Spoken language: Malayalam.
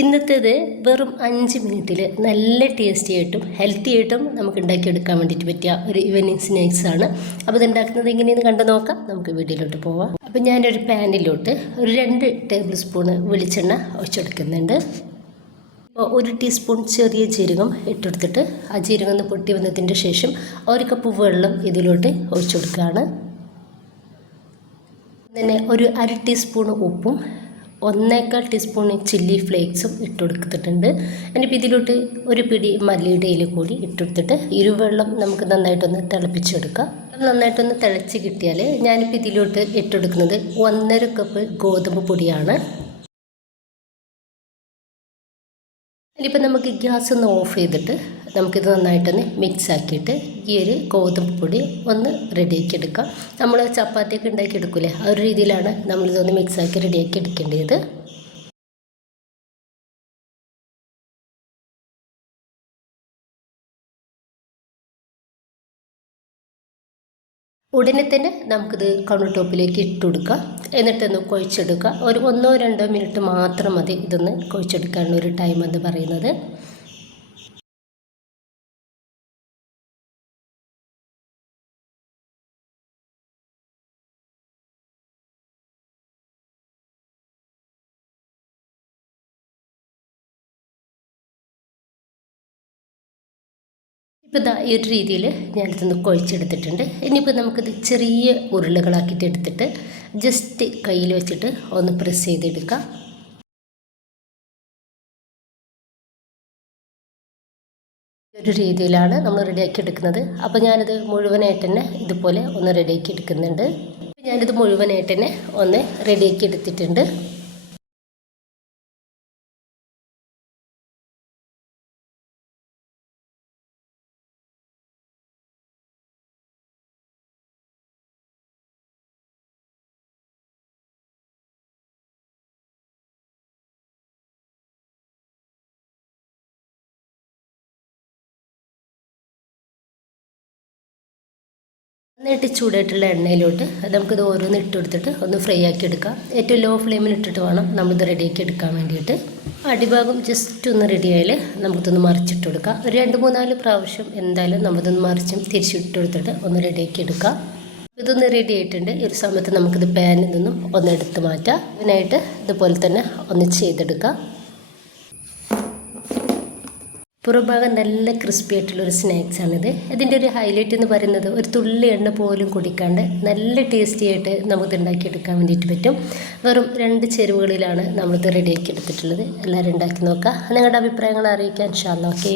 ഇന്നത്തേത് വെറും 5 മിനിറ്റിൽ നല്ല ടേസ്റ്റി ആയിട്ടും ഹെൽത്തി ആയിട്ടും നമുക്ക് ഉണ്ടാക്കിയെടുക്കാൻ വേണ്ടിയിട്ട് പറ്റിയ ഒരു ഈവനിങ് സ്നാക്സാണ്. അപ്പോൾ ഇതുണ്ടാക്കുന്നത് എങ്ങനെയെന്ന് കണ്ടു നോക്കാം. നമുക്ക് വീഡിയോയിലോട്ട് പോവാം. അപ്പോൾ ഞാനൊരു പാനിലോട്ട് ഒരു 2 ടേബിൾ സ്പൂണ് വെളിച്ചെണ്ണ ഒഴിച്ചെടുക്കുന്നുണ്ട്. അപ്പോൾ 1 ടീസ്പൂൺ ചെറിയ ജീരകം ഇട്ടെടുത്തിട്ട് ആ ജീരകം ഒന്ന് പൊട്ടി വന്നതിൻ്റെ ശേഷം 1 കപ്പ് വെള്ളം ഇതിലോട്ട് ഒഴിച്ചെടുക്കുകയാണ്. പിന്നെ ഒരു 1/2 ടീസ്പൂൺ ഉപ്പും 1/4 ടീസ്പൂൺ ചില്ലി ഫ്ലേക്സും ഇട്ടുകൊടുത്തിട്ടുണ്ട്. ഇനിയിപ്പോൾ ഇതിലോട്ട് ഒരു പിടി മല്ലിയുടെ ഇല കൂടി ഇട്ടെടുത്തിട്ട് ഇരുവെള്ളം നമുക്ക് നന്നായിട്ടൊന്ന് തിളപ്പിച്ചെടുക്കാം. നന്നായിട്ടൊന്ന് തിളച്ച് കിട്ടിയാൽ ഞാനിപ്പോൾ ഇതിലോട്ട് ഇട്ടെടുക്കുന്നത് 1.5 കപ്പ് ഗോതമ്പ് പൊടിയാണ്. ഇനിയിപ്പോൾ നമുക്ക് ഗ്യാസ് ഒന്ന് ഓഫ് ചെയ്തിട്ട് നമുക്കിത് നന്നായിട്ടൊന്ന് മിക്സ് ആക്കിയിട്ട് ഈ ഒരു ഗോതമ്പ് പൊടി ഒന്ന് റെഡിയാക്കി എടുക്കാം. നമ്മൾ ചപ്പാത്തിയൊക്കെ ഉണ്ടാക്കിയെടുക്കില്ലേ, ആ ഒരു രീതിയിലാണ് നമ്മളിതൊന്ന് മിക്സാക്കി റെഡിയാക്കി എടുക്കേണ്ടത്. ഉടനെ തന്നെ നമുക്കിത് കൗണ്ടർ ടോപ്പിലേക്ക് ഇട്ട് കൊടുക്കാം. എന്നിട്ടൊന്ന് കുഴച്ചെടുക്കുക. ഒരു 1-2 മിനിറ്റ് മാത്രം മതി ഇതൊന്ന് കുഴച്ചെടുക്കാനുള്ള ഒരു ടൈം എന്ന് പറയുന്നത്. ഇപ്പോൾ ഈ ഒരു രീതിയിൽ ഞാനിതൊന്ന് കുഴച്ചെടുത്തിട്ടുണ്ട്. ഇനിയിപ്പോൾ നമുക്കിത് ചെറിയ ഉരുളകളാക്കിയിട്ട് എടുത്തിട്ട് ജസ്റ്റ് കയ്യിൽ വെച്ചിട്ട് ഒന്ന് പ്രസ് ചെയ്തെടുക്കാം. ഒരു രീതിയിലാണ് നമ്മൾ റെഡിയാക്കി എടുക്കുന്നത്. അപ്പോൾ ഞാനിത് മുഴുവനായിട്ട് തന്നെ ഇതുപോലെ ഒന്ന് റെഡിയാക്കി എടുക്കുന്നുണ്ട്. ഞാനിത് മുഴുവനായിട്ട് തന്നെ ഒന്ന് റെഡിയാക്കി എടുത്തിട്ടുണ്ട്. നന്നായിട്ട് ചൂടായിട്ടുള്ള എണ്ണയിലോട്ട് നമുക്കിത് ഓരോന്ന് ഇട്ട് കൊടുത്തിട്ട് ഒന്ന് ഫ്രൈ ആക്കി എടുക്കാം. ഏറ്റവും ലോ ഫ്ലെയിമിൽ ഇട്ടിട്ട് വേണം നമ്മളിത് റെഡിയാക്കി എടുക്കാൻ വേണ്ടിയിട്ട്. അടിഭാഗം ജസ്റ്റ് ഒന്ന് റെഡിയായാൽ നമുക്കിതൊന്ന് മറിച്ചിട്ട് കൊടുക്കാം. ഒരു 2-3-4 പ്രാവശ്യം എന്തായാലും നമ്മളിതൊന്ന് മറിച്ചും തിരിച്ചിട്ട് കൊടുത്തിട്ട് ഒന്ന് റെഡിയാക്കി എടുക്കാം. ഇതൊന്ന് റെഡി ആയിട്ടുണ്ട്. ഈ ഒരു സമയത്ത് നമുക്കിത് പാനിൽ നിന്നും ഒന്ന് എടുത്ത് മാറ്റാം. ഇതിനായിട്ട് ഇതുപോലെ തന്നെ ഒന്ന് ചെയ്തെടുക്കാം. പുറഭാഗം നല്ല ക്രിസ്പി ആയിട്ടുള്ളൊരു സ്നാക്സാണിത്. ഇതിൻ്റെ ഒരു ഹൈലൈറ്റ് എന്ന് പറയുന്നത് ഒരു തുള്ളി എണ്ണ പോലും കുടിക്കാണ്ട് നല്ല ടേസ്റ്റി ആയിട്ട് നമുക്കിത് ഉണ്ടാക്കിയെടുക്കാൻ വേണ്ടിയിട്ട് പറ്റും. വെറും 2 ചേരുവകളിലാണ് നമ്മളിത് റെഡിയാക്കി എടുത്തിട്ടുള്ളത്. എല്ലാവരും ഉണ്ടാക്കി നോക്കുക. നിങ്ങളുടെ അഭിപ്രായങ്ങൾ അറിയിക്കാൻ ഇൻഷാ അല്ലാഹ്. ഓക്കേ.